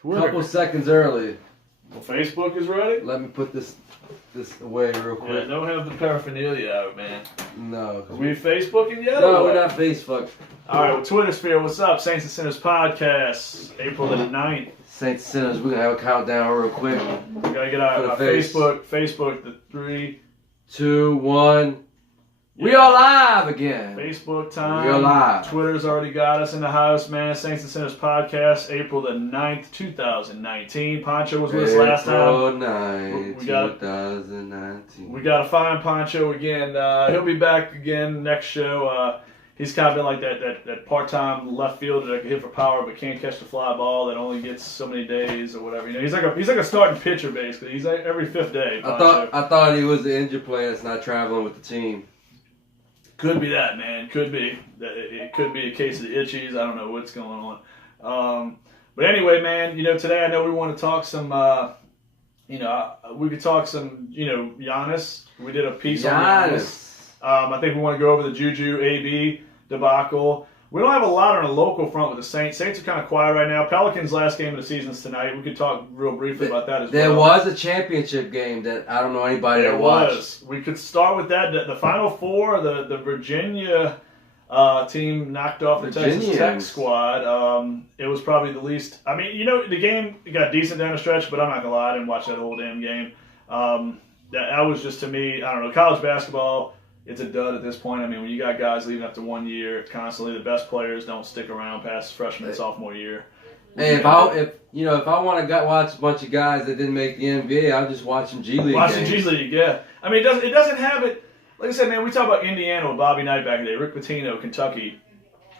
Twitter. Couple seconds early. Well, Facebook is ready? Let me put this away real quick. Yeah, don't have the paraphernalia out, man. No. Are we Facebooking yet? No, we're not Facebook. All right, well, Twitter Sphere, what's up? Saints and Sinners Podcast, April the 9th. Saints and Sinners, we're going to have a countdown real quick. We got to get our Facebook, the 3, 2, 1. Yeah. We are live again. Facebook time. We are live. Twitter's already got us in the house, man. Saints and Sinners Podcast, April the 9th, 2019. Poncho was with us last time. April 9th, 2019. We got to find Poncho again. He'll be back again next show. He's kind of been like that part-time left fielder that can hit for power but can't catch the fly ball that only gets so many days or whatever. You know, he's like a starting pitcher basically. He's like every fifth day. Poncho. I thought he was the injured player that's not traveling with the team. Could be that, man. Could be. It could be a case of the itchies. I don't know what's going on. But anyway, man, you know, today I know we want to talk some, we could talk some, Giannis. We did a piece on Giannis. I think we want to go over the Juju WWE debacle. We don't have a lot on the local front with the Saints. Saints are kind of quiet right now. Pelicans' last game of the season is tonight. We could talk real briefly about that as well. There was a championship game that I don't know anybody that watched. We could start with that. The Final Four, the Virginia team knocked off the Texas Tech squad. It was probably the least. I mean, the game got decent down the stretch, but I'm not going to lie. I didn't watch that whole damn game. That was just, to me, I don't know, college basketball. It's a dud at this point. I mean, when you got guys leaving after 1 year constantly, the best players don't stick around past freshman and sophomore year. Hey, if I want to watch a bunch of guys that didn't make the NBA, I'll just watch some G League. Watch the G League, yeah. I mean, it doesn't have it. Like I said, man, we talk about Indiana with Bobby Knight back in the day, Rick Pitino, Kentucky,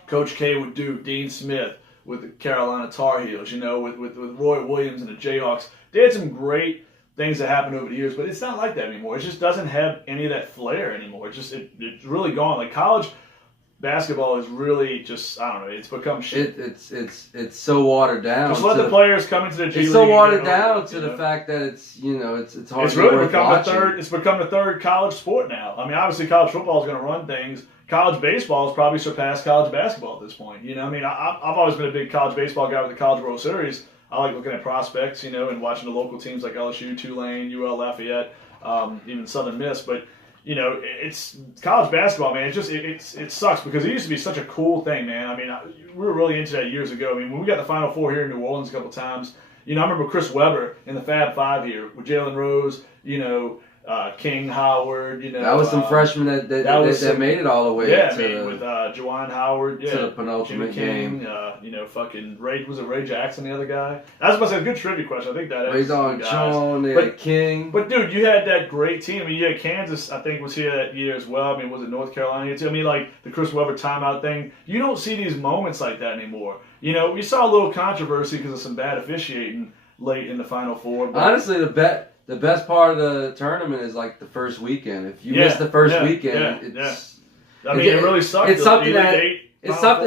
Coach K with Duke, Dean Smith with the Carolina Tar Heels, with Roy Williams and the Jayhawks. They had some great things that happened over the years, but it's not like that anymore. It just doesn't have any of that flair anymore. It's really gone. Like college basketball is really just, I don't know, it's become shit. It's so watered down. Just let the players come into the G League. It's so watered down to the fact that it's hard. It's really become the third college sport now. I mean, obviously college football is going to run things. College baseball has probably surpassed college basketball at this point. I mean, I've always been a big college baseball guy with the College World Series. I like looking at prospects, and watching the local teams like LSU, Tulane, UL Lafayette, even Southern Miss. But, it's college basketball, man. It sucks because it used to be such a cool thing, man. I mean, we were really into that years ago. I mean, when we got the Final Four here in New Orleans a couple times, I remember Chris Webber in the Fab Five here with Jalen Rose, King, Howard, That was some freshmen that made it all the way. With Juwan Howard, to the penultimate game. Fucking Ray, was it Ray Jackson, the other guy? I was about to say, a good trivia question. I think that is. Ray John, King. But dude, you had that great team. I mean, you had Kansas, I think, was here that year as well. I mean, was it North Carolina here too? I mean, like the Chris Webber timeout thing. You don't see these moments like that anymore. We saw a little controversy because of some bad officiating late in the Final Four. But honestly, the best part of the tournament is like the first weekend. If you miss the first weekend, I mean, it really sucks. It's something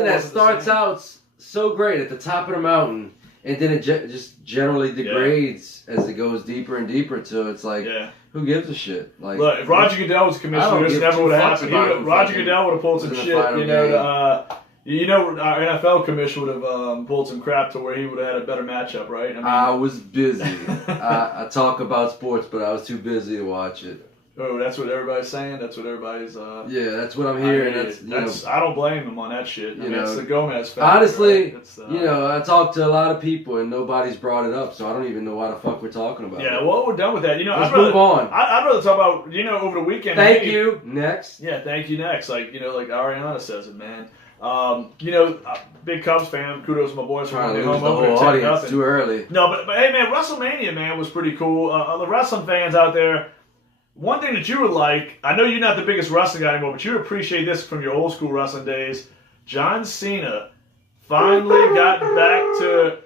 that starts out so great at the top of the mountain, and then it just generally degrades as it goes deeper and deeper to it's like, who gives a shit? Like, look, if Roger Goodell was commissioner, this never would have happened. Roger Goodell would have pulled some shit, our NFL commission would have pulled some crap to where he would have had a better matchup, right? I mean, I was busy. I talk about sports, but I was too busy to watch it. Oh, that's what everybody's saying. That's what everybody's. Yeah, that's what I'm hearing. I don't blame him on that shit. I mean, it's the Gomez factor. Honestly, right? I talked to a lot of people and nobody's brought it up, so I don't even know why the fuck we're talking about it. Yeah, well, we're done with that. Let's move on. I'd rather talk about over the weekend. Thank you. Next. Yeah, thank you. Next, like Ariana says it, man. Big Cubs fan. Kudos to my boys for trying to home lose the whole audience too early. No, but hey, man, WrestleMania, man, was pretty cool. The wrestling fans out there, one thing that you would like, I know you're not the biggest wrestling guy anymore, but you appreciate this from your old school wrestling days. John Cena finally got back to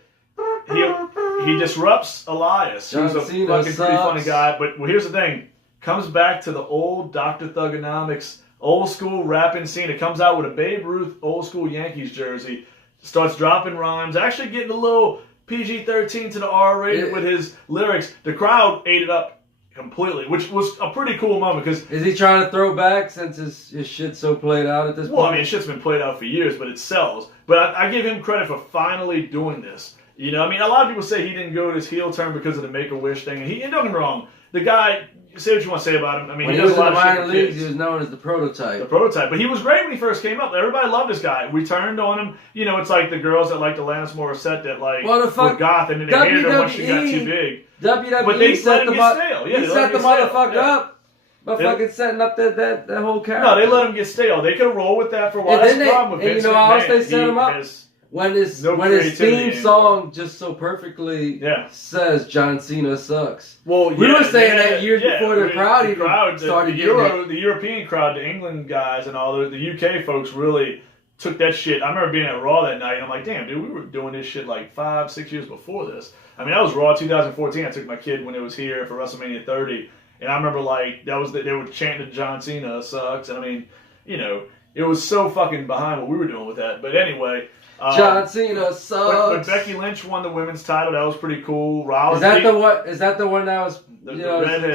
he disrupts Elias, who's a fucking pretty funny guy. But here's the thing, comes back to the old Dr. Thugonomics. Old school rapping Cena comes out with a Babe Ruth old school Yankees jersey, starts dropping rhymes, actually getting a little PG-13 to the R-rated with his lyrics. The crowd ate it up completely, which was a pretty cool moment. Because is he trying to throw back since his shit's so played out at this point? Well, I mean, shit's been played out for years, but it sells. But I give him credit for finally doing this. You know, I mean, a lot of people say he didn't go this heel turn because of the Make-A-Wish thing. And don't get me wrong, the guy, say what you want to say about him. I mean, when he was does a lot in the of shit minor for leagues, kids. he was known as the prototype. The prototype. But he was great when he first came up. Everybody loved this guy. We turned on him. You know, it's like the girls that like Alanis Morissette that like were goth and then they hated her once she got too big. WWE but they set let him get stale. Yeah, he set the motherfucker yeah. up by fucking setting up that whole character. No, they let him get stale. They could roll with that for a while. That's the problem with Vince you know how else McMahon. they set him up? When his theme song just so perfectly says John Cena sucks. Well, we were saying that years before the crowd even started the European crowd, the England guys and all the UK folks really took that shit. I remember being at Raw that night and I'm like, damn, dude, we were doing this shit like 5-6 years before this. I mean, that was Raw 2014. I took my kid when it was here for WrestleMania 30. And I remember like they would chant that John Cena sucks. And I mean, you know, it was so fucking behind what we were doing with that. But anyway, John Cena sucks. But Becky Lynch won the women's title. That was pretty cool. Rollins Is that the one that was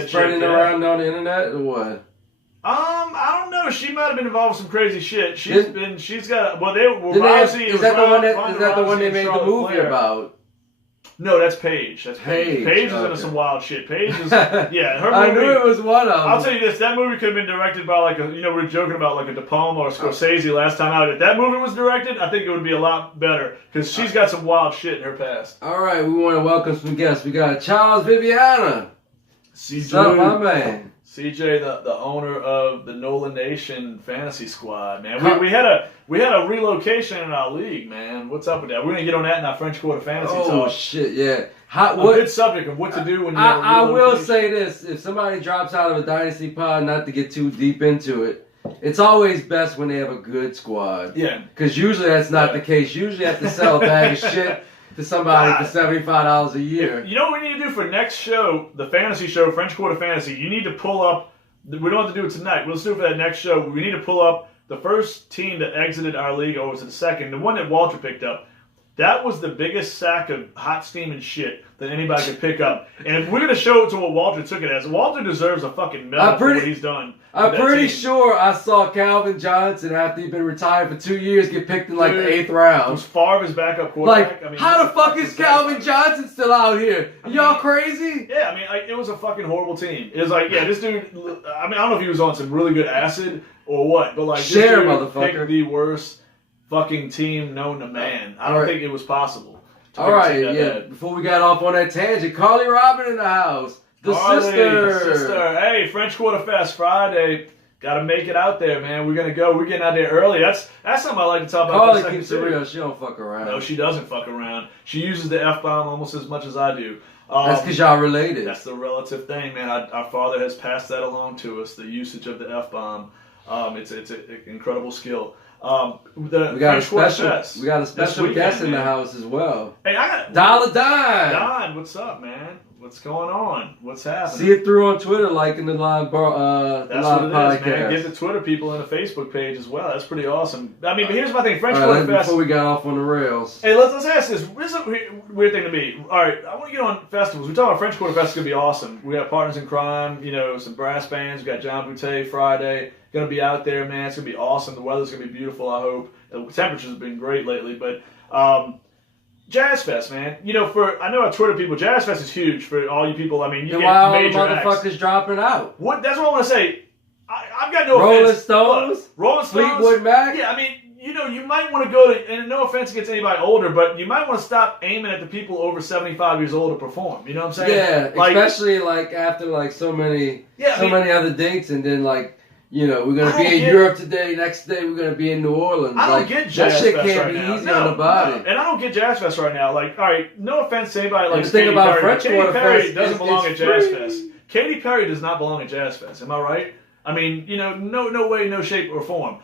spreading around on the internet or what? I don't know. She might have been involved with some crazy shit. She's got. Well, Rousey. Is that the one they made the movie about? No, that's Paige. That's Paige. Paige is into some wild shit. Paige is, her movie. I knew it was one of them. I'll tell you this: that movie could have been directed by we were joking about like a De Palma or Scorsese last time out. If that movie was directed, I think it would be a lot better because she's got some wild shit in her past. All right, we want to welcome some guests. We got Charles Viviana. CJ, what's up, my man? CJ, the owner of the Nolan Nation Fantasy Squad, man. We had a relocation in our league, man. What's up with that? We're gonna get on that in our French Quarter Fantasy talk. Oh shit, yeah. A good subject of what to do when you. I will say this: if somebody drops out of a dynasty pod, not to get too deep into it, it's always best when they have a good squad. Yeah. Because usually that's not the case. Usually you have to sell a bag of shit to somebody for $75 a year. You know what we need to do for next show, the fantasy show, French Quarter Fantasy? You need to pull up. We don't have to do it tonight. We'll do it for that next show. We need to pull up the first team that exited our league, or was it the second? The one that Walter picked up. That was the biggest sack of hot steaming shit that anybody could pick up. And we're going to show it to what Walter took it as. Walter deserves a fucking medal for what he's done. I'm pretty sure I saw Calvin Johnson, after he'd been retired for 2 years, get picked in like the 8th round. Was Favre's backup quarterback. Like, how the fuck is Calvin Johnson still out here? Y'all crazy? Yeah, I mean, it was a fucking horrible team. It was like, this dude, I mean, I don't know if he was on some really good acid or what, but like, this dude picked the worst fucking team known to man. I don't think it was possible. All right, yeah. Before we got off on that tangent, Carly Robin in the house. The sister. Hey, French Quarter Fest Friday. Got to make it out there, man. We're gonna go. We're getting out there early. That's something I like to talk about. Carly keeps it real. She don't fuck around. No, she doesn't fuck around. She uses the F-bomb almost as much as I do. That's because y'all related. That's the relative thing, man. Our father has passed that along to us. The usage of the F-bomb. It's an incredible skill. We got a special guest in the house as well. Hey, I got Don. Don, what's up, man? What's going on? What's happening? See it through on Twitter, liking the live podcast. That's what it is, man. Give the Twitter people and the Facebook page as well. That's pretty awesome. I mean, but here's my thing. French Quarter Fest. Before we got off on the rails. Hey, let's ask this. This is a weird thing to me. All right, I want to get on festivals. We talk about French Quarter Fest is going to be awesome. We got Partners in Crime, some brass bands. We got John Boutte Friday. Going to be out there, man. It's going to be awesome. The weather's going to be beautiful, I hope. The temperatures have been great lately, but Jazz Fest, man. I know our Twitter people, Jazz Fest is huge for all you people. I mean, you get why all major the motherfuckers dropping out? That's what I want to say. I've got no Rolling offense. Stones? Rolling Stones. Fleetwood Mac? Yeah, I mean, you might want to go to, and no offense against anybody older, but you might want to stop aiming at the people over 75 years old to perform. You know what I'm saying? Yeah, especially after so many other dates, and then we're going to be in Europe today. Next day, we're going to be in New Orleans. I don't get Jazz Fest that shit can't be easy on the body. And I don't get Jazz Fest right now. All right, no offense to anybody like Katy Perry. Katy Perry doesn't belong at Jazz Fest. Katy Perry does not belong at Jazz Fest. Am I right? I mean, no way, no shape or form.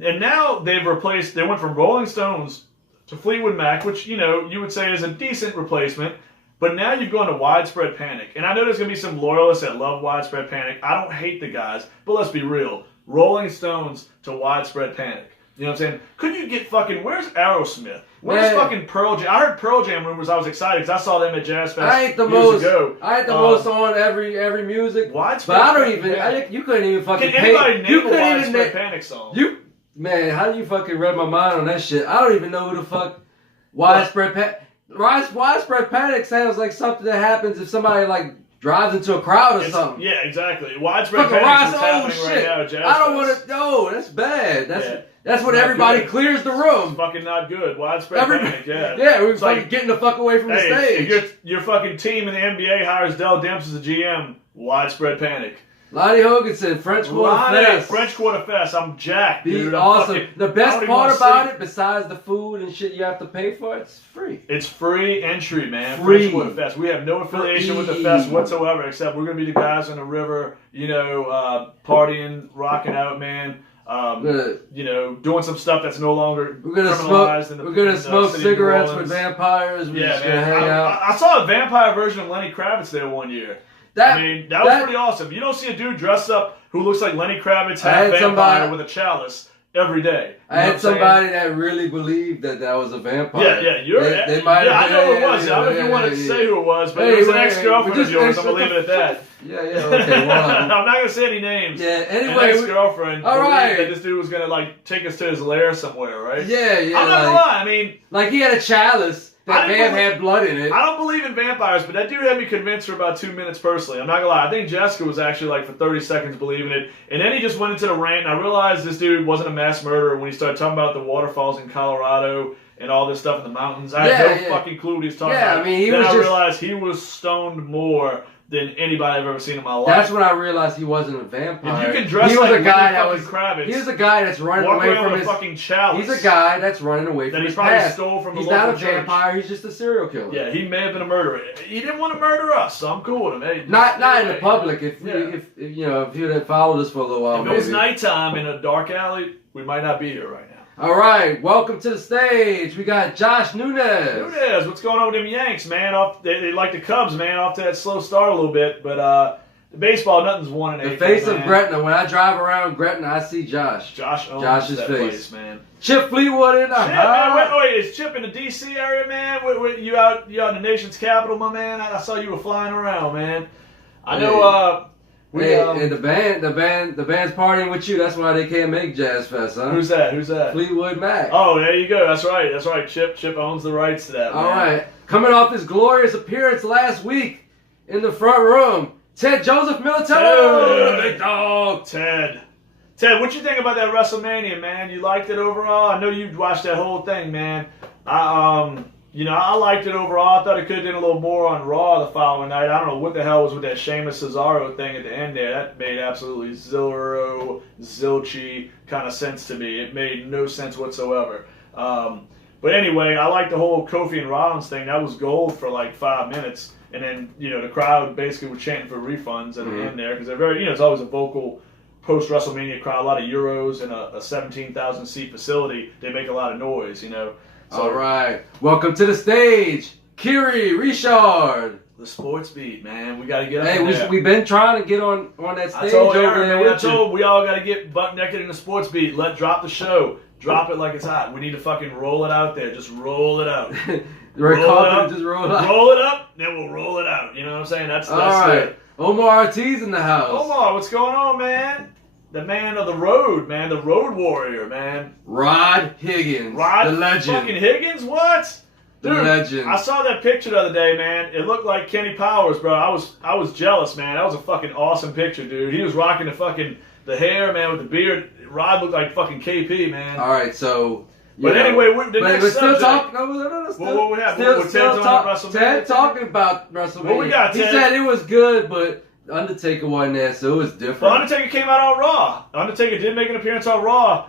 And now they've replaced. They went from Rolling Stones to Fleetwood Mac, which you would say is a decent replacement. But now you've gone to Widespread Panic. And I know there's going to be some loyalists that love Widespread Panic. I don't hate the guys, but let's be real. Rolling Stones to Widespread Panic. You know what I'm saying? Could you get where's Aerosmith? Where's fucking Pearl Jam? I heard Pearl Jam rumors. I was excited because I saw them at Jazz Fest I ain't the most on every music. Widespread but I don't even, you couldn't even fucking Can anybody name a Widespread Panic song? Man, how do you fucking read my mind on that shit? I don't even know who the fuck Widespread Panic. Widespread panic sounds like something that happens if somebody like drives into a crowd or something. Yeah, exactly. Widespread panic is happening right now. Jazz I don't want to. No, that's bad. That's when everybody clears the room. It's fucking not good. Widespread panic. Yeah. Yeah, we're like getting the fuck away from the stage. If your fucking team in the NBA hires Dell Demps as a GM, widespread panic. Lonnie Hogan said French Quarter Fest. French Quarter Fest. I'm jacked, dude. Awesome. The best part about it, besides the food and shit you have to pay for, it's free. It's free entry, man. Free. French Quarter Fest. We have no affiliation with the fest whatsoever, except we're going to be the guys on the river, partying, rocking out, man. Doing some stuff that's no longer criminalized. We're gonna smoke cigarettes with vampires. Yeah, man. Hang out. I saw a vampire version of Lenny Kravitz there one year. That was pretty awesome. You don't see a dude dressed up who looks like Lenny Kravitz half vampire with a chalice every day. I had somebody that really believed that was a vampire. Yeah. They might have I know who it was. I don't know if you wanted to say who it was, but it was an ex-girlfriend of yours. I'm going to leave it at that. Okay. I'm not going to say any names. Yeah, anyway. An ex-girlfriend believed that this dude was going to, take us to his lair somewhere, right? Yeah. I'm not going to lie. I mean... Like, he had a chalice that may have had blood in it. I don't believe in vampires, but that dude had me convinced for about 2 minutes personally. I'm not going to lie. I think Jessica was actually, for 30 seconds believing it. And then he just went into the rant, and I realized this dude wasn't a mass murderer when he started talking about the waterfalls in Colorado and all this stuff in the mountains. I had no fucking clue what he was talking about. I mean, I realized he was stoned more than anybody I've ever seen in my life. That's when I realized he wasn't a vampire. If you can dress like Kravitz, he was a guy that's running away from his fucking chalice. He's a guy that's running away from his past. Stole from the he's local not a vampire. He's just a serial killer. Yeah, he may have been a murderer. He didn't want to murder us, so I'm cool with him. Hey, not in the public. If you had followed us for a little while, if it was nighttime in a dark alley, we might not be here right now. All right, welcome to the stage. We got Josh Nunez. What's going on with them Yanks, man? They like the Cubs, man, off to that slow start a little bit, but the baseball, nothing's won in April. The face of Gretna. When I drive around Gretna, I see Josh. Josh owns Josh's that face, place, man. Chip Fleetwood in the house. Wait, is Chip in the D.C. area, man? You out in the nation's capital, my man? I saw you were flying around, man. I know. And the band's partying with you. That's why they can't make Jazz Fest, huh? Who's that? Fleetwood Mac. Oh, there you go. That's right. Chip owns the rights to that, man. All right. Coming off his glorious appearance last week in the front room, Ted Joseph Militello, the big dog. Ted, what you think about that WrestleMania, man? You liked it overall? I know you watched that whole thing, man. I liked it overall. I thought it could have done a little more on Raw the following night. I don't know what the hell was with that Sheamus Cesaro thing at the end there. That made absolutely zilchy kind of sense to me. It made no sense whatsoever. But anyway, I liked the whole Kofi and Rollins thing. That was gold for 5 minutes. And then, the crowd basically was chanting for refunds at the end there because they're very, it's always a vocal post-WrestleMania crowd. A lot of Euros in a 17,000 seat facility. They make a lot of noise, So, all right. Welcome to the stage, Kiri Richard. The sports beat, man. We got to get up there. We've been trying to get on that stage over there. I told we all got to get butt naked in the sports beat. Drop the show. Drop it like it's hot. We need to fucking roll it out there. Just roll it out. Just roll it out. Roll it up, then we'll roll it out. You know what I'm saying? That's all right. Omar Ortiz in the house. Omar, what's going on, man? The man of the road, man. The road warrior, man. Rod Higgins. The legend. Fucking Higgins? What? Dude, the legend. I saw that picture the other day, man. It looked like Kenny Powers, bro. I was jealous, man. That was a fucking awesome picture, dude. He was rocking the hair, man, with the beard. Rod looked like fucking KP, man. All right, so... But anyway, the next subject. What we have? Ted talking about WrestleMania. What we got, Ted? He said it was good, but Undertaker wasn't there, so it was different. Well, Undertaker came out on Raw. Undertaker did make an appearance on Raw.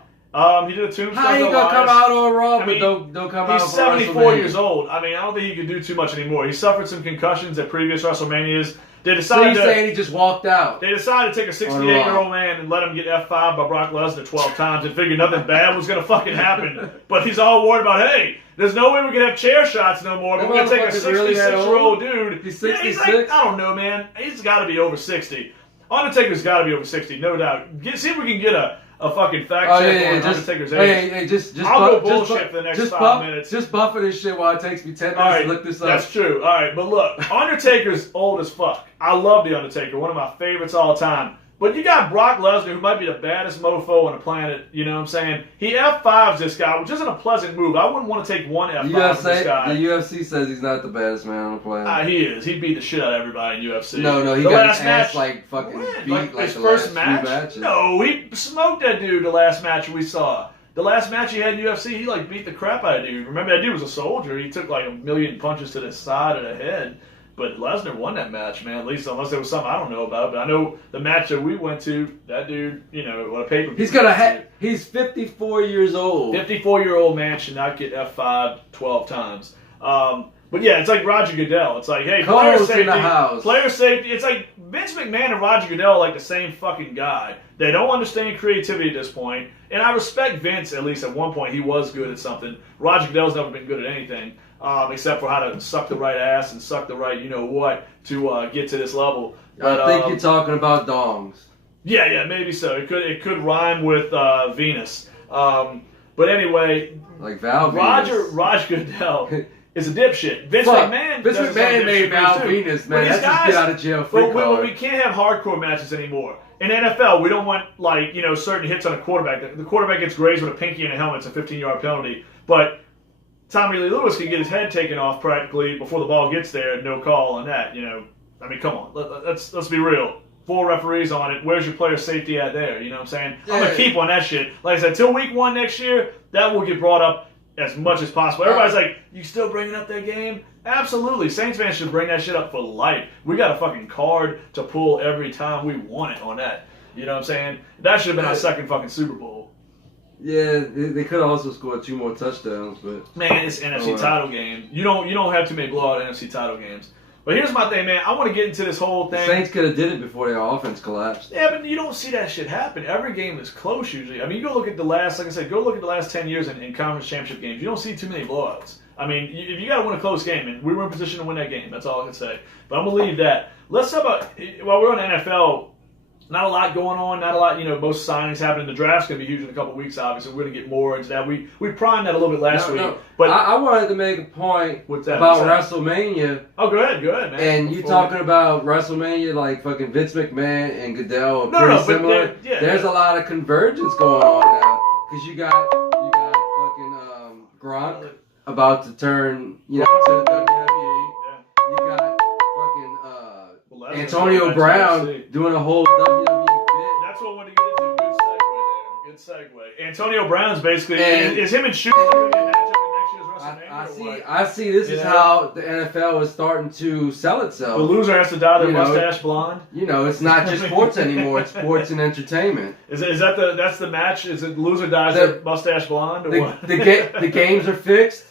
He did a tombstone. How he gonna come out on Raw, but don't come out? He's 74 years old. I mean, I don't think he can do too much anymore. He suffered some concussions at previous WrestleManias. They decided so you're saying he just walked out? They decided to take a 68-year-old man and let him get F5 by Brock Lesnar 12 times and figured nothing bad was going to fucking happen. But he's all worried about, hey, there's no way we can have chair shots no more. But we're going to take a 66-year-old dude. He's 66? Yeah, he's I don't know, man. He's got to be over 60. Undertaker's got to be over 60, no doubt. See if we can get a fucking fact check on Undertaker's age. I'll go bullshit for the next 5 minutes. Just buffing this shit while it takes me 10 minutes to look this up. That's true. All right, but look, Undertaker's old as fuck. I love The Undertaker, one of my favorites all time. But you got Brock Lesnar, who might be the baddest mofo on the planet, you know what I'm saying? He F5s this guy, which isn't a pleasant move. I wouldn't want to take one F5 with this guy. The UFC says he's not the baddest man on the planet. He is. He beat the shit out of everybody in UFC. No, he got his ass fucking beat his first match. No, he smoked that dude the last match we saw. The last match he had in UFC, he beat the crap out of dude. Remember, that dude was a soldier. He took a million punches to the side of the head. But Lesnar won that match, man, at least, unless there was something I don't know about. But I know the match that we went to, that dude, what a pay-per-view. He's 54 years old. 54-year-old man should not get F5 12 times. But yeah, it's like Roger Goodell. It's like, hey, player safety. In the house. Player safety. It's like Vince McMahon and Roger Goodell are like the same fucking guy. They don't understand creativity at this point. And I respect Vince, at least at one point, he was good at something. Roger Goodell's never been good at anything. Except for how to suck the right ass and suck the right you-know-what to get to this level. But, I think you're talking about dongs. Yeah, maybe so. It could rhyme with Venus. But anyway, like Val Roger Goodell is a dipshit. Vince McMahon made Val Venus, man. That's just get out of jail free card. We can't have hardcore matches anymore. In NFL, we don't want certain hits on a quarterback. The quarterback gets grazed with a pinky and a helmet. It's a 15-yard penalty. But Tommy Lee Lewis can get his head taken off practically before the ball gets there. No call on that. I mean, come on. Let's be real. 4 referees on it. Where's your player safety at there? You know what I'm saying? Yeah. I'm going to keep on that shit. Like I said, till week 1 next year, that will get brought up as much as possible. Everybody's like, you still bringing up that game? Absolutely. Saints fans should bring that shit up for life. We got a fucking card to pull every time we want it on that. You know what I'm saying? That should have been our second fucking Super Bowl. Yeah, they could have also scored 2 more touchdowns, but man, it's NFC title game. You don't have too many blowout NFC title games. But here's my thing, man. I want to get into this whole thing. The Saints could have did it before their offense collapsed. Yeah, but you don't see that shit happen. Every game is close usually. I mean, you go look at the last, like I said, go look at the last 10 years in conference championship games. You don't see too many blowouts. I mean, if you got to win a close game, and we were in position to win that game. That's all I can say. But I'm gonna leave that. Let's talk about while we're on the NFL. Not a lot going on, not a lot, most signings happening. The draft's going to be huge in a couple of weeks, obviously. We're going to get more into that. We primed that a little bit last week. But I wanted to make a point about WrestleMania. Oh, go ahead, man. And you talking about WrestleMania like fucking Vince McMahon and Goodell are pretty similar. There's a lot of convergence going on now. Because you got fucking Gronk about to turn, to the WWE. You got fucking Antonio Brown doing a whole WWE bit. That's what I wanted to get into. Good segue. Antonio Brown's basically is him and Shoes going to match up in next year's WrestleMania? I see. This is how the NFL is starting to sell itself. The loser has to dye their mustache blonde. It's not just sports anymore. It's sports and entertainment. Is that that's the match? Is it the loser dyes their mustache blonde or what? The games are fixed.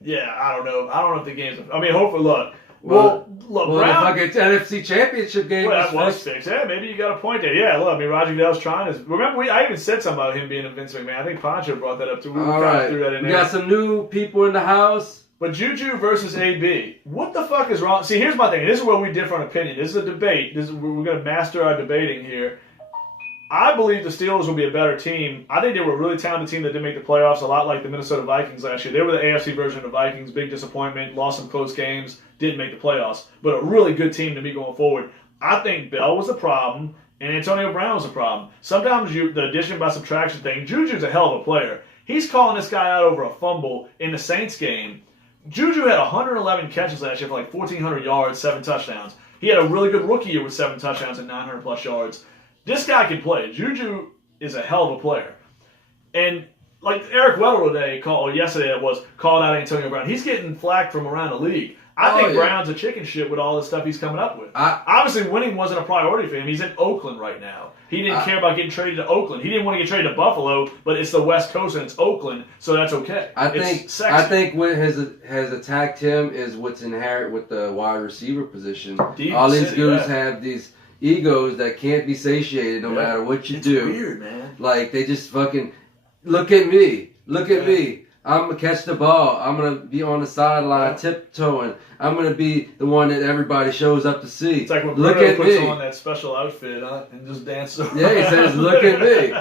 Yeah, I don't know. I don't know if the games are. I mean, hopefully, look. Well, Brown, the fucking NFC Championship game was fixed. Yeah, maybe you got a point there. Yeah, look, I mean, Roger Goodell's trying to. Remember, I even said something about him being a Vince McMahon. I think Pancho brought that up too. We All right. Threw that in there. We got some new people in the house. But Juju versus AB. What the fuck is wrong? See, here's my thing. This is where we differ on opinion. This is a debate. We're going to master our debating here. I believe the Steelers will be a better team. I think they were a really talented team that didn't make the playoffs, a lot like the Minnesota Vikings last year. They were the AFC version of the Vikings. Big disappointment, lost some close games, didn't make the playoffs. But a really good team to me going forward. I think Bell was the problem, and Antonio Brown was the problem. Sometimes the addition by subtraction thing, Juju's a hell of a player. He's calling this guy out over a fumble in the Saints game. Juju had 111 catches last year for like 1,400 yards, 7 touchdowns. He had a really good rookie year with 7 touchdowns and 900-plus yards. This guy can play. Juju is a hell of a player. And like Eric Weddle yesterday called out Antonio Brown. He's getting flack from around the league. I think Brown's a chicken shit with all the stuff he's coming up with. Obviously, winning wasn't a priority for him. He's in Oakland right now. He didn't care about getting traded to Oakland. He didn't want to get traded to Buffalo, but it's the West Coast and it's Oakland, so that's okay. I think what has attacked him is what's inherent with the wide receiver position. All these dudes have these egos that can't be satiated no matter what you do. It's weird, man. Like, they just fucking, look at me. Look at me. I'm going to catch the ball. I'm going to be on the sideline tiptoeing. I'm going to be the one that everybody shows up to see. It's like when Bruno puts on that special outfit and just dances around. Yeah, he says, look at me.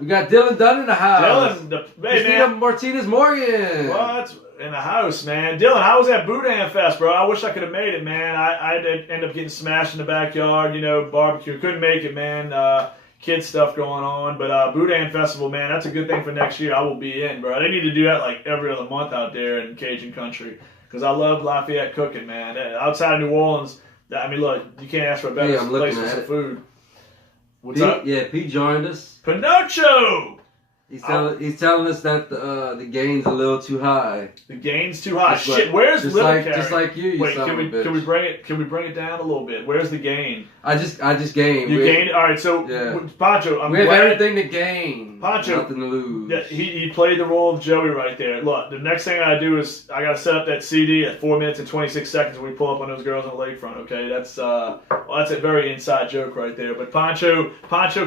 We got Dylan Dunn in the house. Dylan, Martinez Morgan. What? in the house, man. Dylan, how was that Boudin Fest, bro? I wish I could have made it, man. I end up getting smashed in the backyard, barbecue. Couldn't make it, man. Kid stuff going on. But Boudin Festival, man, that's a good thing for next year. I will be in, bro. They need to do that like every other month out there in Cajun country. Because I love Lafayette cooking, man. Outside of New Orleans, I mean, look, you can't ask for a better place for some food. What's up? Yeah, Pete joined us. Pinocho! He's telling us that the gain's a little too high. The gain's too high. Shit, where's Little Carry? Just like you. Wait, can we bring it down a little bit? Where's the gain? I just gained. You gained. All right, so yeah. Pancho, we have everything to gain. Pancho, nothing to lose. Yeah, he played the role of Joey right there. Look, the next thing I do is I gotta set up that CD at 4 minutes and 26 seconds when we pull up on those girls on the lakefront. Okay, that's a very inside joke right there. But Pancho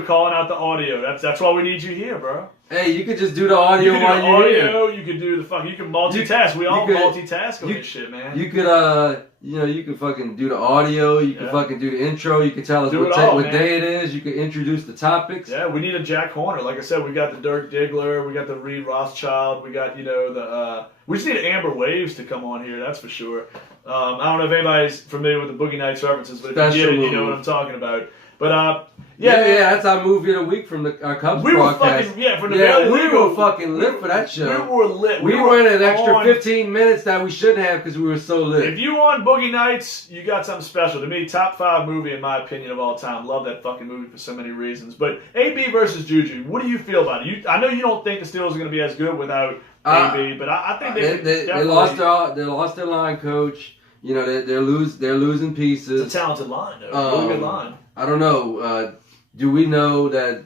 calling out the audio. That's why we need you here, bro. Hey, you could just do the audio while you're here. You could do the you can multitask. We all multitask on this shit, man. You could you could fucking do the audio. You could fucking do the intro. You could tell us what day it is. You could introduce the topics. Yeah, we need a Jack Horner. Like I said, we got the Dirk Diggler. We got the Reed Rothschild. We got we just need Amber Waves to come on here. That's for sure. I don't know if anybody's familiar with the Boogie Nights references, but if you get it, you know what I'm talking about. But yeah, that's our movie of the week from our Cubs broadcast. We were fucking lit for that show. We were lit. We went an extra 15 minutes that we shouldn't have because we were so lit. If you on Boogie Nights, you got something special. To me, top 5 movie in my opinion of all time. Love that fucking movie for so many reasons. But AB versus Juju, what do you feel about it? I know you don't think the Steelers are going to be as good without AB, but I think they lost their line coach. They're losing pieces. It's a talented line, though. Really good line. I don't know. Do we know that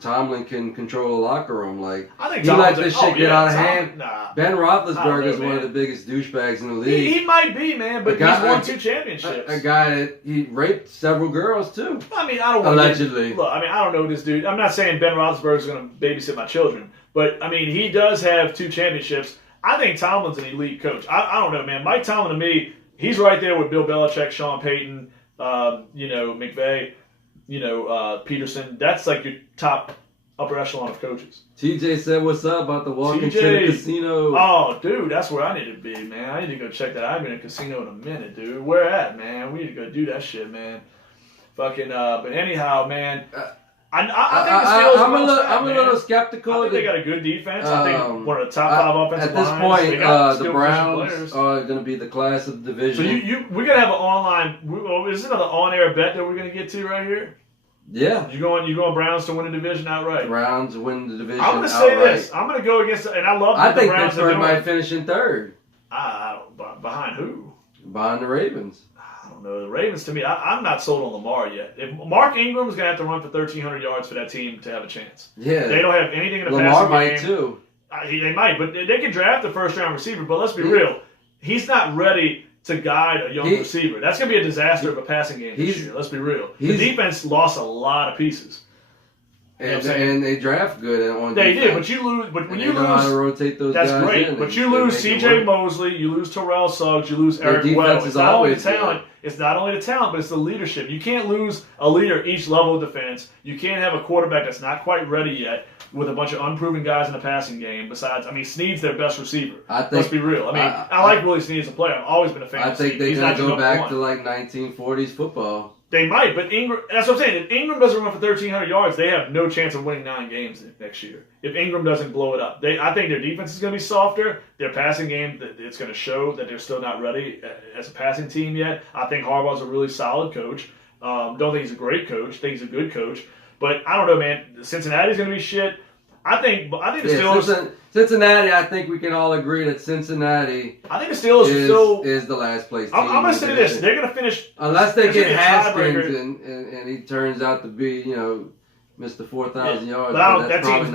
Tomlin can control a locker room? Like I think he let this shit get out of hand. Nah, Ben Roethlisberger is one of the biggest douchebags in the league. He might be, man, but he's won 2 championships. A guy that he raped several girls too. I mean, I don't allegedly. Look, I mean, I don't know this dude. I'm not saying Ben Roethlisberger is going to babysit my children, but I mean, he does have 2 championships. I think Tomlin's an elite coach. I don't know, man. Mike Tomlin to me, he's right there with Bill Belichick, Sean Payton, McVay. Peterson, that's like your top upper echelon of coaches. TJ said, what's up about the walk into the casino? Oh, dude, that's where I need to be, man. I need to go check that. I haven't been in a casino in a minute, dude. Where at, man? We need to go do that shit, man. Fucking, but anyhow, man. I think the Steelers I'm a little skeptical. I think they got a good defense. I think one of the top 5 offensive lines. At this point, the Browns are going to be the class of the division. So we're going to have an online. Is this another on-air bet that we're going to get to right here? Yeah. You going Browns to win the division outright? Browns win the division outright. I'm going to say this. I'm going to go against, and I love I think Pittsburgh might finish in 3rd. Behind who? Behind the Ravens. I don't know. The Ravens, to me, I'm not sold on Lamar yet. If Mark Ingram's going to have to run for 1,300 yards for that team to have a chance. Yeah. They don't have anything in the Lamar passing might game. too. They might, but they can draft a first-round receiver. But let's be real. He's not ready to guide a young receiver. That's going to be a disaster of a passing game this year. Let's be real. The defense lost a lot of pieces. And they draft good on They defense. did, but you lose. But when you know lose, how to rotate those that's guys great. in But you lose C.J. Mosley, you lose Terrell Suggs, you lose Eric Weddle. It's not only the talent. It's not only the talent, but it's the leadership. You can't lose a leader at each level of defense. You can't have a quarterback that's not quite ready yet with a bunch of unproven guys in the passing game. Besides, I mean, Snead's their best receiver. Let's be real. I mean, I like Willie Snead as a player. I've always been a fan of Snead. I think they're going to go back to like 1940s football. They might, but Ingram, that's what I'm saying. If Ingram doesn't run for 1,300 yards, they have no chance of winning 9 games next year. If Ingram doesn't blow it up. I think their defense is going to be softer. Their passing game, it's going to show that they're still not ready as a passing team yet. I think Harbaugh's a really solid coach. Don't think he's a great coach. Think he's a good coach. But I don't know, man. Cincinnati's going to be shit. I think the Steelers... Cincinnati, I think we can all agree that Cincinnati I think the Steelers is the last place team. I'm going to say this. They're going to finish... Unless they get Haskins and he turns out to be, Mr. 4,000 yards. But that team's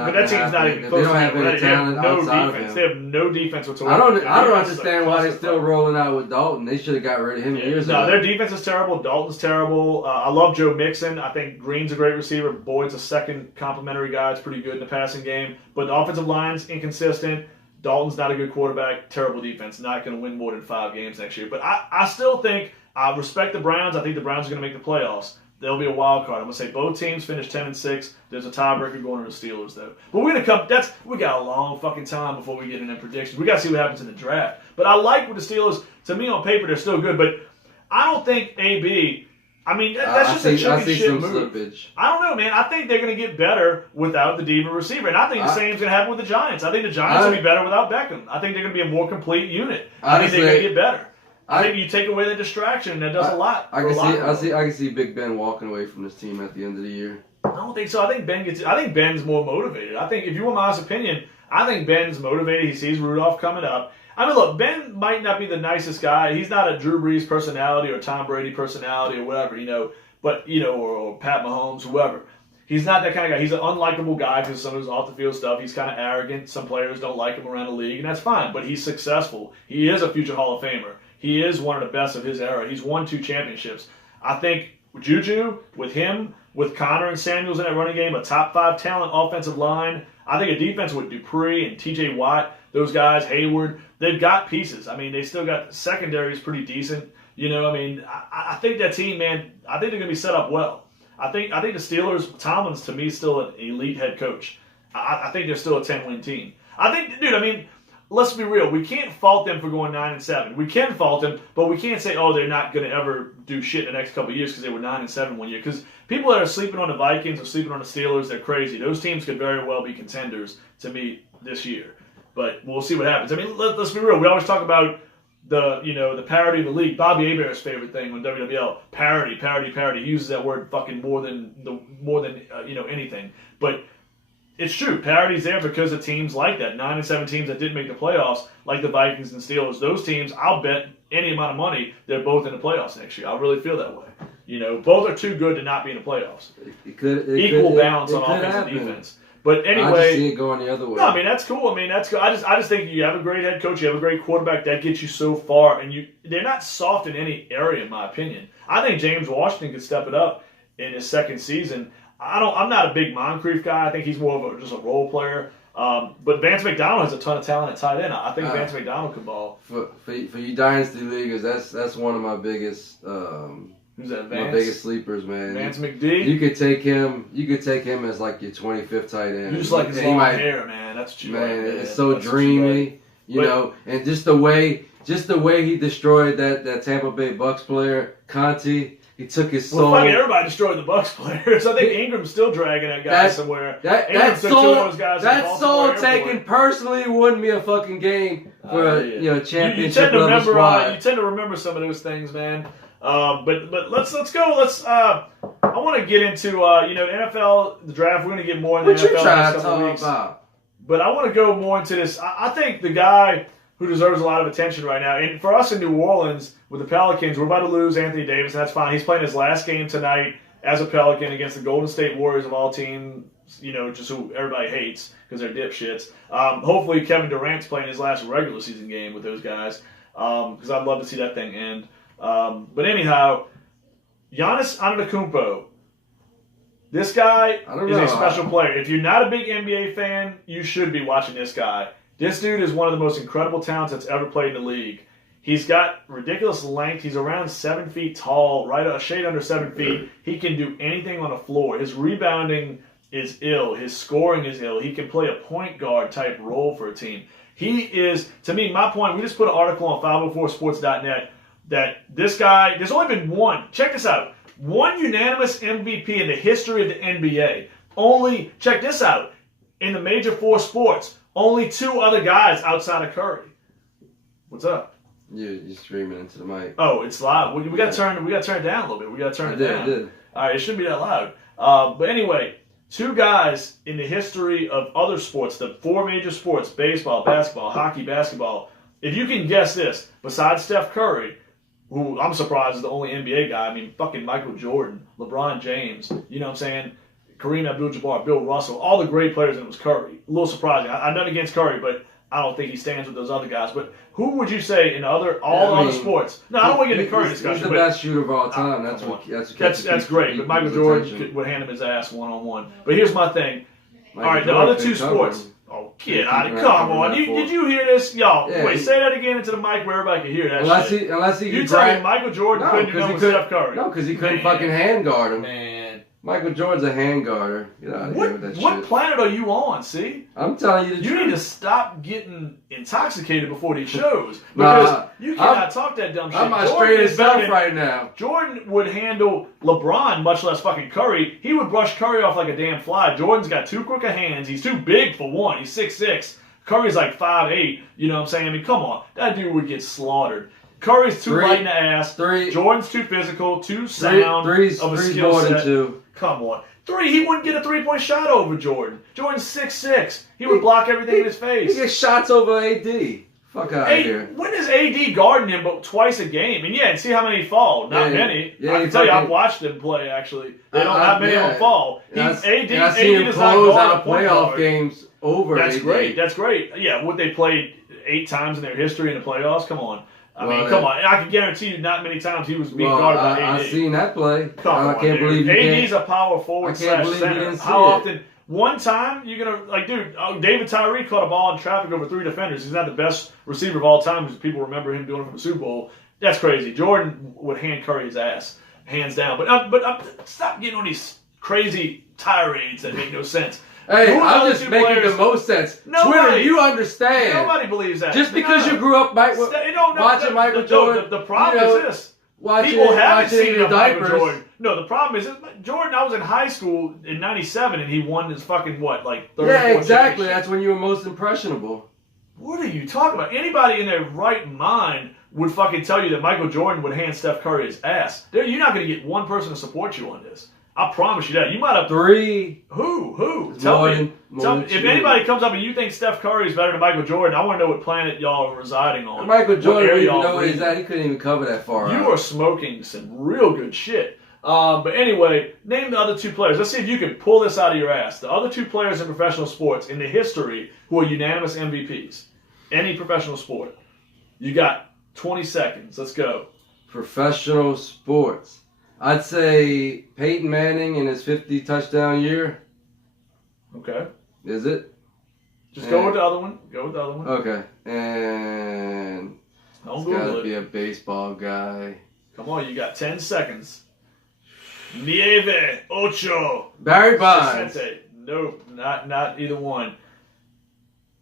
not even close. They don't have any talent outside of him. They have no defense whatsoever. I don't understand why they're still rolling out with Dalton. They should have got rid of him years ago. No, their defense is terrible. Dalton's terrible. I love Joe Mixon. I think Green's a great receiver. Boyd's a second complimentary guy. It's pretty good in the passing game. But the offensive line's inconsistent. Dalton's not a good quarterback. Terrible defense. Not going to win more than 5 games next year. But I still think I respect the Browns. I think the Browns are going to make the playoffs. there'll be a wild card. I'm gonna say both teams finish 10-6. There's a tiebreaker going to the Steelers though. But we're gonna come. We got a long fucking time before we get into predictions. We gotta see what happens in the draft. But I like with the Steelers. To me, on paper, they're still good. But I don't think AB. I mean, that's just a chicken shit move. Slippage. I don't know, man. I think they're going to get better without the diva receiver. And I think the same's going to happen with the Giants. I think the Giants will be better without Beckham. I think they're going to be a more complete unit. I think they're going to get better. I think you take away the distraction, and that does a lot. I can see Big Ben walking away from this team at the end of the year. I don't think so. I think Ben's more motivated. I think, if you want my honest opinion, I think Ben's motivated. He sees Rudolph coming up. I mean, look, Ben might not be the nicest guy. He's not a Drew Brees personality or Tom Brady personality or whatever, but, or Pat Mahomes, whoever. He's not that kind of guy. He's an unlikable guy because of some of his off-the-field stuff. He's kind of arrogant. Some players don't like him around the league, and that's fine, but he's successful. He is a future Hall of Famer. He is one of the best of his era. He's won 2 championships. I think Juju, with him, with Connor and Samuels in that running game, a top 5 talent offensive line, I think a defense with Dupree and T.J. Watt, those guys, Hayward, they've got pieces. I mean, they still got secondary is pretty decent. I think that team, man, I think they're going to be set up well. I think the Steelers, Tomlin's to me still an elite head coach. I think they're still a 10-win team. Let's be real. We can't fault them for going 9-7. We can fault them, but we can't say, they're not going to ever do shit in the next couple of years because they were 9-7 one year. Because people that are sleeping on the Vikings or sleeping on the Steelers, they're crazy. Those teams could very well be contenders to me this year. But we'll see what happens. I mean, let's be real. We always talk about the parity of the league. Bobby Hebert's favorite thing on WWL, parity. He uses that word fucking more than anything. But it's true. Parity's there because of teams like that. 9-7 teams that didn't make the playoffs, like the Vikings and Steelers. Those teams, I'll bet any amount of money they're both in the playoffs next year. I really feel that way. Both are too good to not be in the playoffs. Equal balance on offense and defense. But anyway, I just see it going the other way. No, that's cool. That's cool. I just think you have a great head coach, you have a great quarterback, that gets you so far, and they're not soft in any area, in my opinion. I think James Washington could step it up in his second season. I'm not a big Moncrief guy. I think he's more of just a role player. But Vance McDonald has a ton of talent at tight end. I think Vance McDonald can ball. For you dynasty leaguers, that's one of my biggest. Who's that? Vance? My biggest sleepers, man. Vance McD. You could take him as like your 25th tight end. You just like his long hair, man. That's true. Man, it's so dreamy, and just the way he destroyed that Tampa Bay Bucks player, Conti. He took his soul. Well, fucking everybody destroyed the Bucks players. I think Ingram's still dragging that guy somewhere. That soul taken personally wouldn't be a fucking game for a championship level squad. You tend to remember some of those things, man. But let's go. I want to get into NFL, the draft. We're going to get more in the NFL in the next couple of weeks. But I want to go more into this. I think the guy who deserves a lot of attention right now, and for us in New Orleans with the Pelicans, we're about to lose Anthony Davis, and that's fine. He's playing his last game tonight as a Pelican against the Golden State Warriors of all teams, just who everybody hates because they're dipshits. Hopefully Kevin Durant's playing his last regular season game with those guys because I'd love to see that thing end. But anyhow, Giannis Antetokounmpo, this guy is a special player. If you're not a big NBA fan, you should be watching this guy. This dude is one of the most incredible talents that's ever played in the league. He's got ridiculous length. He's around 7 feet tall, right a shade under 7 feet. He can do anything on the floor. His rebounding is ill. His scoring is ill. He can play a point guard type role for a team. He is, to me, my point, we just put an article on 504sports.net that this guy, there's only been one, check this out, one unanimous MVP in the history of the NBA. Only, check this out, in the major 4 sports, only 2 other guys outside of Curry. What's up? You're screaming into the mic. Oh, it's loud. We got to turn it down a little bit. We got to turn it down. I did. All right, it shouldn't be that loud. But anyway, 2 guys in the history of other sports, the 4 major sports, baseball, basketball, hockey, basketball. If you can guess this, besides Steph Curry, who I'm surprised is the only NBA guy. I mean, fucking Michael Jordan, LeBron James, you know what I'm saying? Kareem Abdul-Jabbar, Bill Russell, all the great players, and it was Curry. A little surprising. I'm not against Curry, but I don't think he stands with those other guys. But who would you say in other sports? No, I don't want to get into Curry discussion. He's the best shooter of all time. That's great. But Michael Jordan would hand him his ass one-on-one. But here's my thing. All right, the other 2 sports. Oh, get out of here. Come on. Did you hear this? Y'all, wait, say that again into the mic where everybody can hear that Unless he you tell me Michael Jordan couldn't do with Steph Curry. No, because he couldn't fucking hand guard him. Man. Michael Jordan's a hand guarder. Get out of here with that shit. What planet are you on, see? I'm telling you the truth. You need to stop getting intoxicated before these shows. Because you cannot talk that dumb shit. I'm my straightest self right now. Jordan would handle LeBron, much less fucking Curry. He would brush Curry off like a damn fly. Jordan's got too quick of hands. He's too big for one. He's 6'6". Curry's like 5'8". You know what I'm saying? I mean, come on. That dude would get slaughtered. Curry's too light in the ass. Jordan's too physical, too sound of a skill set. Come on. He wouldn't get a three-point shot over Jordan. Jordan's 6'6". He would block everything in his face. He gets shots over AD. Fuck out of here. When is AD guarding him but twice a game? And and see how many fall. Not many. I can tell you, I've watched them play, actually. Not many of them fall. I've seen him close out playoff games over AD. That's great. Yeah, would they played 8 times in their history in the playoffs? Come on. I mean, come on. I can guarantee you not many times he was being guarded by AD. I've seen that play. Come on, can't believe you AD's a power forward / center. How often? One time, you're going to, dude, David Tyree caught a ball in traffic over 3 defenders. He's not the best receiver of all time because people remember him doing it from the Super Bowl. That's crazy. Jordan would hand Curry his ass, hands down. But stop getting on these crazy tirades that make no sense. Hey, I'm just making the most sense. Twitter, you understand. Nobody believes that. Just because you grew up watching Michael Jordan. The problem is this. People haven't seen Michael Jordan. No, the problem is Jordan, I was in high school in 97 and he won his fucking, 30 Yeah, exactly. That's when you were most impressionable. What are you talking about? Anybody in their right mind would fucking tell you that Michael Jordan would hand Steph Curry his ass. You're not going to get one person to support you on this. I promise you that. You might have 3. Who? Tell me. If anybody comes up and you think Steph Curry is better than Michael Jordan, I want to know what planet y'all are residing on. Michael Jordan, you know what he's at. He couldn't even cover that far. You are smoking some real good shit. But anyway, name the other 2 players. Let's see if you can pull this out of your ass. The other 2 players in professional sports in the history who are unanimous MVPs. Any professional sport. You got 20 seconds. Let's go. Professional sports. I'd say Peyton Manning in his 50 touchdown year. Okay. Is it? Just go with the other one. Okay. And it's got to be a baseball guy. Come on, you got 10 seconds. Nieve, ocho. Barry Bonds. Nope, not either one.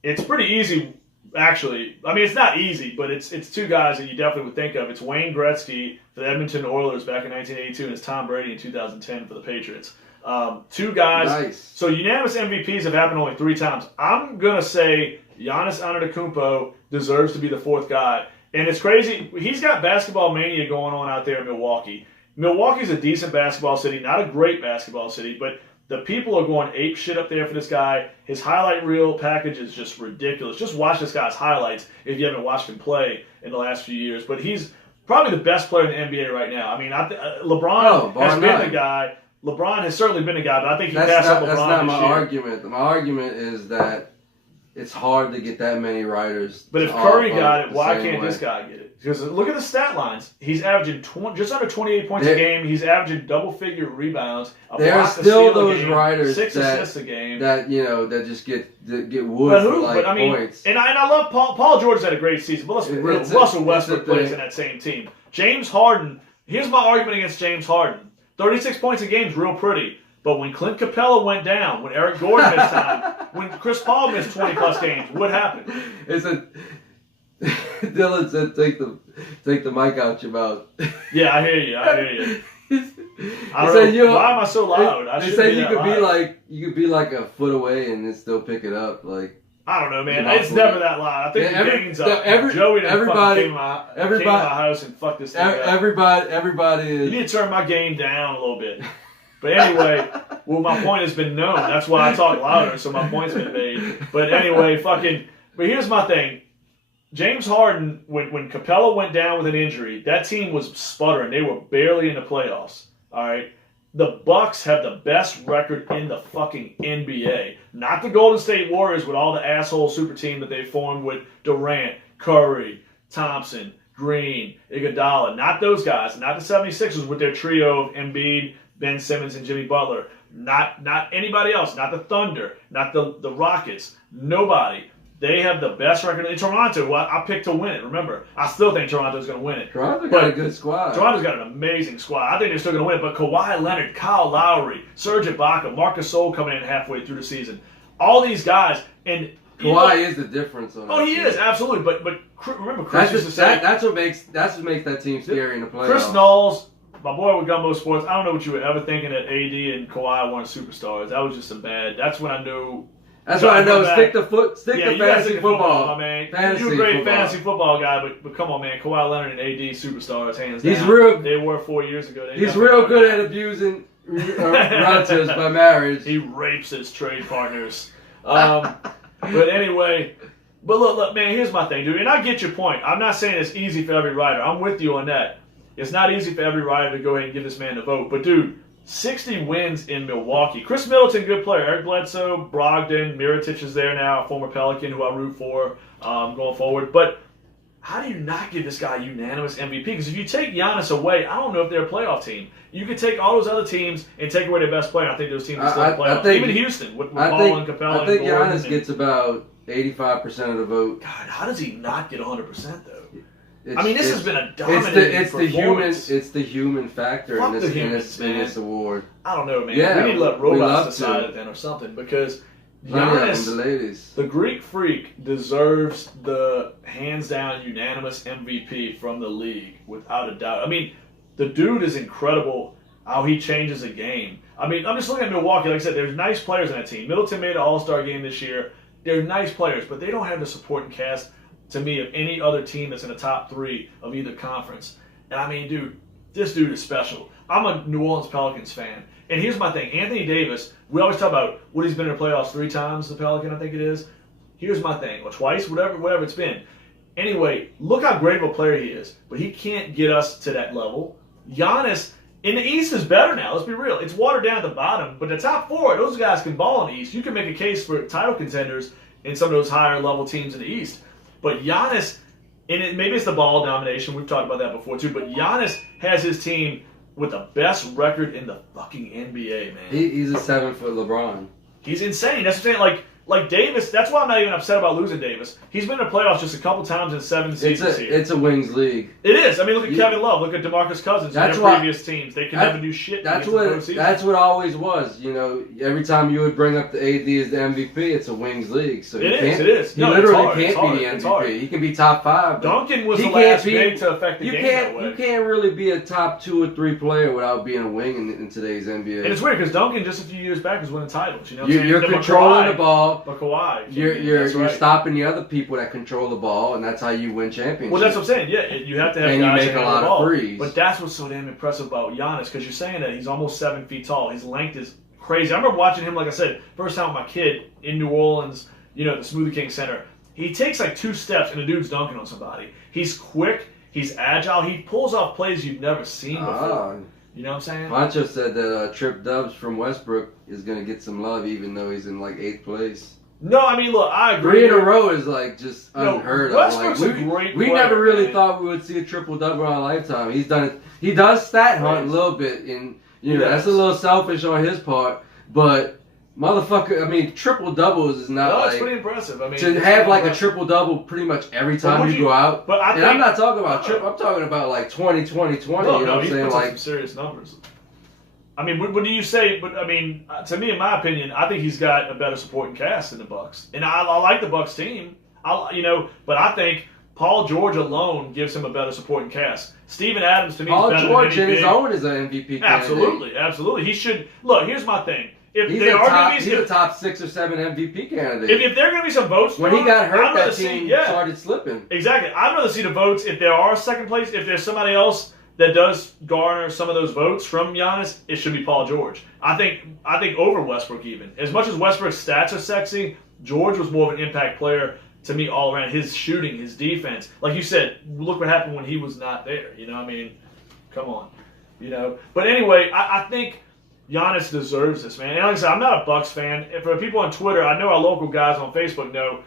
It's pretty easy, actually. I mean, it's not easy, but it's 2 guys that you definitely would think of. It's Wayne Gretzky for the Edmonton Oilers back in 1982, and it's Tom Brady in 2010 for the Patriots. 2 guys. Nice. So unanimous MVPs have happened only 3 times. I'm going to say Giannis Antetokounmpo deserves to be the 4th guy. And it's crazy. He's got basketball mania going on out there in Milwaukee. Milwaukee's a decent basketball city, not a great basketball city, but the people are going ape shit up there for this guy. His highlight reel package is just ridiculous. Just watch this guy's highlights if you haven't watched him play in the last few years. But he's probably the best player in the NBA right now. I mean, LeBron has been the guy. LeBron has certainly been the guy, but I think he passed up LeBron this year. That's not my argument. My argument is that it's hard to get that many writers. But if Curry got it, why can't this guy get it? Because look at the stat lines. He's averaging just under 28 points a game. He's averaging double-figure rebounds. There are still those writers 6 assists a game. That that just get wood for points. And I love Paul George's had a great season. But let's be real. Russell Westbrook plays in that same team. James Harden. Here's my argument against James Harden. 36 points a game is real pretty. But when Clint Capella went down, when Eric Gordon missed time, when Chris Paul missed 20-plus games, what happened? Dylan said, "Take the mic out your mouth." Yeah, I hear you. I don't know. Why am I so loud? They said you could be like a foot away and then still pick it up. Like, I don't know, man. It's never that loud. I think the game's up. Joey came to my house and fucked this thing up. Everybody is. You need to turn my game down a little bit. But anyway, my point has been known. That's why I talk louder, so my point's been made. But anyway, but here's my thing. James Harden, when Capella went down with an injury, that team was sputtering. They were barely in the playoffs. All right? The Bucks have the best record in the fucking NBA. Not the Golden State Warriors with all the asshole super team that they formed with Durant, Curry, Thompson, Green, Iguodala. Not those guys. Not the 76ers with their trio of Embiid, Ben Simmons and Jimmy Butler. Not anybody else. Not the Thunder. Not the Rockets. Nobody. They have the best record in Toronto. Well, I picked to win it. Remember, I still think Toronto's going to win it. Toronto got a good squad. Toronto's got an amazing squad. I think they're still going to win it. But Kawhi Leonard, Kyle Lowry, Serge Ibaka, Marcus Gasol coming in halfway through the season. All these guys, and Kawhi is the difference on that. Oh, he is absolutely. But remember, Chris used to say that's what makes that team scary in the playoffs. Chris Knowles, my boy with Gumbo Sports. I don't know what you were ever thinking that AD and Kawhi weren't superstars. That was just some bad. That's when I knew. That's why I know. Stick to fantasy football, my man. You're a great fantasy football guy, but come on, man. Kawhi Leonard and AD superstars, hands down. He's real. They were 4 years ago. He's real good at abusing relatives by marriage. He rapes his trade partners. But anyway, look, man. Here's my thing, dude. And I get your point. I'm not saying it's easy for every writer. I'm with you on that. It's not easy for every writer to go ahead and give this man the vote. But dude. 60 wins in Milwaukee. Chris Middleton, good player. Eric Bledsoe, Brogdon, Mirotic is there now, a former Pelican who I root for going forward. But how do you not give this guy unanimous MVP? Because if you take Giannis away, I don't know if they're a playoff team. You could take all those other teams and take away their best player. I think those teams are still a playoff. Even Houston with Paul and Capella. I think Giannis gets about 85% of the vote. God, how does he not get 100% though? This has been a dominating performance. It's the human factor in this award. I don't know, man. Yeah, we need to let robots decide it then or something because Giannis, the Greek Freak, deserves the hands-down unanimous MVP from the league without a doubt. I mean, the dude is incredible how he changes a game. I mean, I'm just looking at Milwaukee. Like I said, there's nice players in that team. Middleton made an All-Star game this year. They're nice players, but they don't have the supporting cast to me of any other team that's in the top 3 of either conference. And I mean, dude, this dude is special. I'm a New Orleans Pelicans fan. And here's my thing. Anthony Davis, we always talk about what he's been in the playoffs 3 times, the Pelican, I think it is. Here's my thing. Or twice, whatever it's been. Anyway, look how great of a player he is. But he can't get us to that level. Giannis, in the East, is better now. Let's be real. It's watered down at the bottom. But the top 4, those guys can ball in the East. You can make a case for title contenders in some of those higher level teams in the East. But Giannis, maybe it's the ball domination. We've talked about that before too. But Giannis has his team with the best record in the fucking NBA, man. He's a 7-foot LeBron. He's insane. That's what I'm saying. Like Davis, that's why I'm not even upset about losing Davis. He's been in the playoffs just a couple times in 7 seasons here. It's a wings league. It is. I mean, look at Kevin Love. Look at DeMarcus Cousins in their previous teams. They can never do shit. That's what always was. You know, every time you would bring up the AD as the MVP, it's a wings league. So it is. He literally can't be the MVP. He can be top 5. Duncan was the last big to affect the game that way. You can't really be a top 2 or 3 player without being a wing in today's NBA. And it's weird because Duncan just a few years back was winning titles. You know, you're controlling the ball. But Kawhi. You're stopping the other people that control the ball, and that's how you win championships. Well, that's what I'm saying. Yeah, you have to have and guys you make that a lot of threes. But that's what's so damn impressive about Giannis, because you're saying that he's almost 7 feet tall. His length is crazy. I remember watching him, like I said, first time with my kid in New Orleans, you know, the Smoothie King Center. He takes like 2 steps, and the dude's dunking on somebody. He's quick. He's agile. He pulls off plays you've never seen before. You know what I'm saying? Pancho said that Trip Dubs from Westbrook is going to get some love, even though he's in like 8th place. No, I mean, look, I agree. 3 in a row is like just unheard of. Westbrook's a great we player, never really man. thought we would see a triple-double in our lifetime. He's done it. He does stat hunt a little bit, and you know that's a little selfish on his part. But motherfucker, I mean, triple-doubles is not it's pretty impressive. I mean, to have like a triple-double pretty much every time you go out. But I'm not talking about I'm talking about like 20, 20, 20. No, you know what I'm saying? Like some serious numbers. I mean, what do you say? But I mean, to me, in my opinion, I think he's got a better supporting cast than the Bucks, and I like the Bucks team. But I think Paul George alone gives him a better supporting cast. Steven Adams to me is better George than in his own is an MVP candidate. Absolutely. He should look. Here's my thing. If he's a top 6 or 7 MVP candidate. If there are going to be some votes, when he got hurt, that team started slipping. Exactly. I'd rather see the votes if there are second place. If there's somebody else that does garner some of those votes from Giannis, it should be Paul George. I think over Westbrook even. As much as Westbrook's stats are sexy, George was more of an impact player to me all around. His shooting, his defense. Like you said, look what happened when he was not there. You know what I mean? Come on. You know. But anyway, I think Giannis deserves this, man. And like I said, I'm not a Bucks fan. And for people on Twitter, I know our local guys on Facebook know,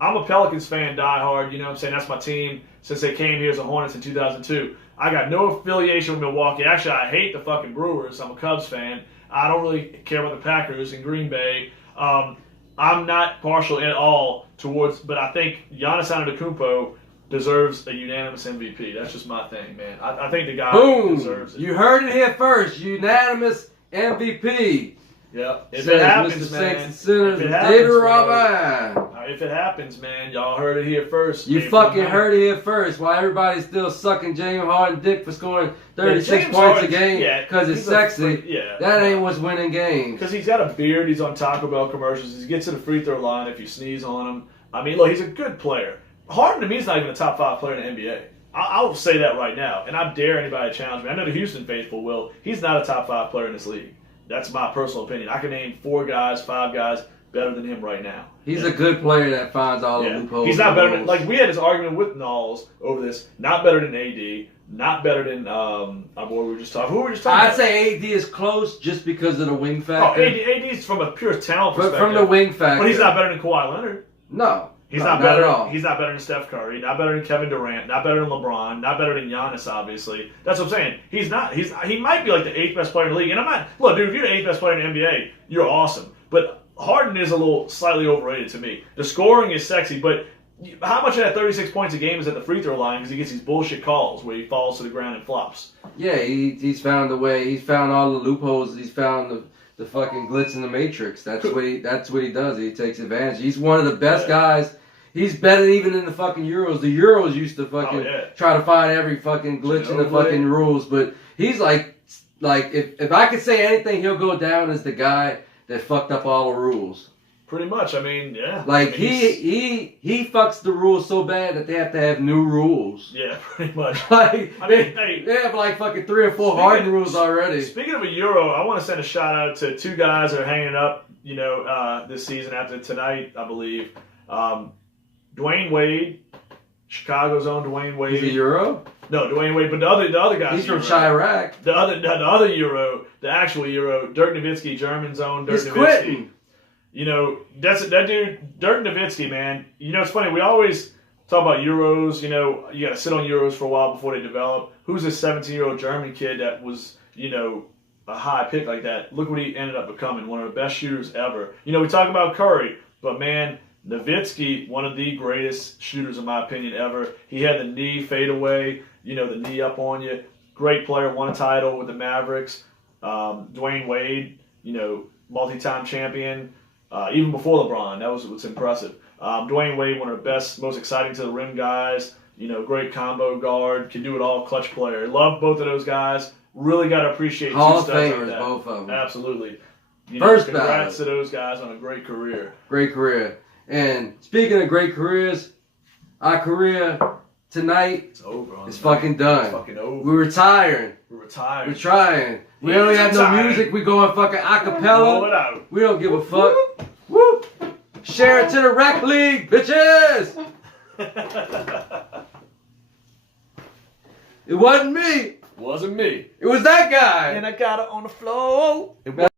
I'm a Pelicans fan, diehard. You know what I'm saying? That's my team since they came here as the Hornets in 2002. I got no affiliation with Milwaukee. Actually, I hate the fucking Brewers. I'm a Cubs fan. I don't really care about the Packers in Green Bay. I'm not partial at all towards, but I think Giannis Antetokounmpo deserves a unanimous MVP. That's just my thing, man. I think the guy deserves it. You heard it here first. Unanimous MVP. Yep. If it happens, man. David Robin. If it happens, man, y'all heard it here first. You fucking heard it here first. Why everybody's still sucking James Harden dick for scoring 36 points a game because it's sexy. That ain't what's winning games. Because he's got a beard. He's on Taco Bell commercials. He gets to the free throw line if you sneeze on him. I mean, look, he's a good player. Harden to me is not even a top 5 player in the NBA. I'll say that right now, and I dare anybody to challenge me. I know the Houston faithful will. He's not a top 5 player in this league. That's my personal opinion. I can name 4 guys, 5 guys better than him right now. He's a good player that finds all the loopholes. He's not better than, like, we had this argument with Knowles over this. Not better than AD. Not better than what we were just talking. Who were we just talking about? I'd say AD is close just because of the wing factor. Oh, AD's from a pure talent perspective. From the wing factor. But he's not better than Kawhi Leonard. No. He's not better at all. He's not better than Steph Curry. Not better than Kevin Durant. Not better than LeBron. Not better than Giannis, obviously. That's what I'm saying. He's not. He might be like the 8th best player in the league. And I'm not. Look, dude, if you're the 8th best player in the NBA, you're awesome. But Harden is a little slightly overrated to me. The scoring is sexy, but how much of that 36 points a game is at the free throw line because he gets these bullshit calls where he falls to the ground and flops? Yeah, he's found a way. He's found all the loopholes. He's found the fucking glitch in the matrix. That's what he does. He takes advantage. He's one of the best guys. He's better even in the fucking Euros. The Euros used to fucking try to find every fucking glitch in the fucking rules, but he's like if I could say anything, he'll go down as the guy that fucked up all the rules. Pretty much. I mean, yeah. Like, he fucks the rules so bad that they have to have new rules. Yeah, pretty much. Like, they have like fucking 3 or 4 Harden rules already. Speaking of a Euro, I want to send a shout out to 2 guys that are hanging up, this season after tonight, I believe. Dwayne Wade, Chicago's own Dwayne Wade. He's a Euro? No, Dwayne Wade, but the other guys. He's from Chirac. The other Euro, the actual Euro, Dirk Nowitzki, German's own Dirk Nowitzki. He's quitting. That dude, Dirk Nowitzki, man. It's funny. We always talk about Euros. You got to sit on Euros for a while before they develop. Who's this 17-year-old German kid that was, a high pick like that? Look what he ended up becoming, one of the best shooters ever. We talk about Curry, but man, Nowitzki, one of the greatest shooters in my opinion ever. He had the knee fade away, the knee up on you. Great player, won a title with the Mavericks. Dwayne Wade, multi-time champion. Even before LeBron, that was what's impressive. Dwayne Wade, one of the best, most exciting to the rim guys. Great combo guard, can do it all, clutch player. Love both of those guys. Really got to appreciate Hall two of studs Famers, like that. both of them. Absolutely. Congrats to those guys on a great career. Great career. And speaking of great careers, our career tonight is fucking done. It's fucking over. We're retiring. We're retired. We're trying. We only have no music. We going fucking acapella. Roll it out. We don't give a fuck. Woo! Share it to the rec league, bitches! It wasn't me. Wasn't me. It was that guy. And I got it on the floor.